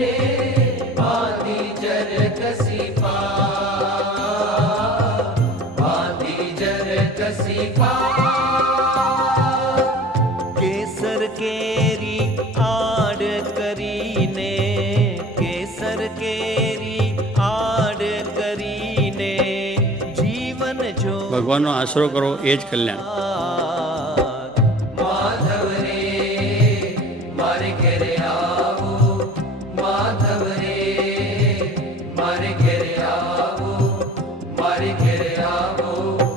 रे बांधी जर कसी पार, बांधी जर कसी पार। केसर केरी आड़ करीने, केसर केरी आड़ करीने जीवन जो ભગવાનનો આશરો કરો એ જ કલ્યાણ. माधव रे मारे घेरे आवो, माधव रे मारे घेरे आवो, मारे घेरे आवो।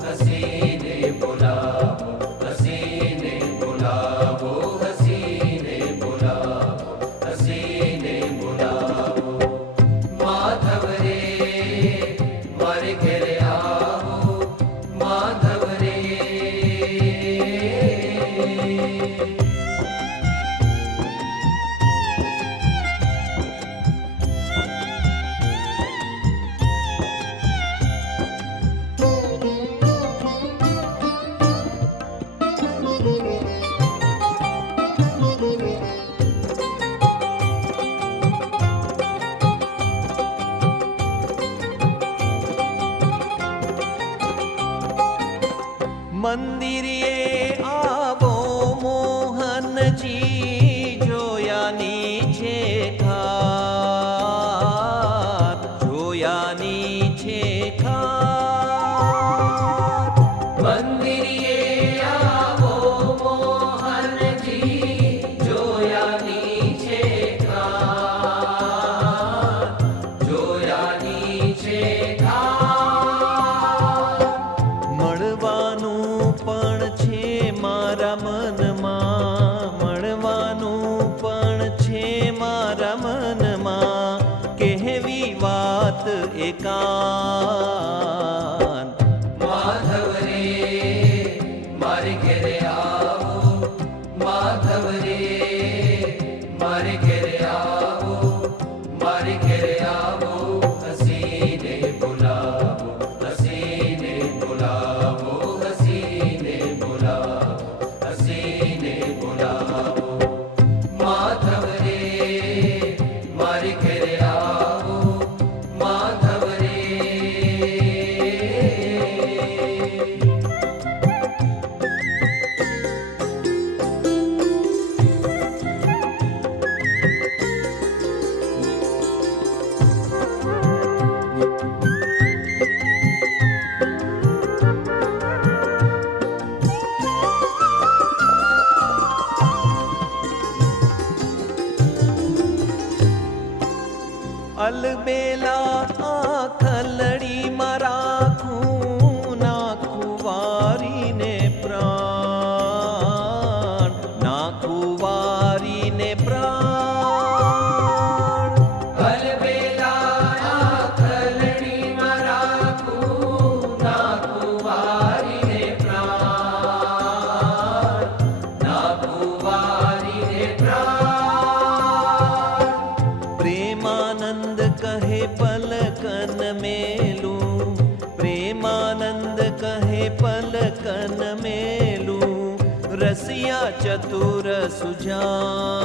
हसीने बुलावो, हसीने बुलावो, हसीने बुलावो, हसीने बुलावो। माधव रे मारे घेरे आवो, माधव रे। મંદિરે આવો મોહનજી જોયાની છે ખાર, જોયાની છે ખાર. મંદિરે આવો મોહનજી જોયાની છે ખાર, જોયાની છે ખાર। મળવાનું પણ છે મારા મનમાં, મળવાનું પણ છે મારા મનમાં, કહેવી વાત એકાંત. માધવ રે મારે ઘેરે આવો, માધવ રે મારે ઘેરે આવો, મારે ઘેરે આવો। હસીને બોલાવો, હસીને બોલાવો, હસીને બોલાવો, હસીને બોલાવો। માધવ રે મારે ઘેરે આવો, માધવ રે। અલબેલા આખલડીમાં રાખું, નાખું વારીને પ્રાણ, નાખું વારીને પ્રાણ. અલબેલા આખલડીમાં રાખું, નાખું વારીને પ્રાણ, નાખું વારીને પ્રાણ। પ્રેમાનંદ કહે પલકન મેલું, પ્રેમાનંદ કહે પલકન મેલું, રસિયા ચતુર સુજાન.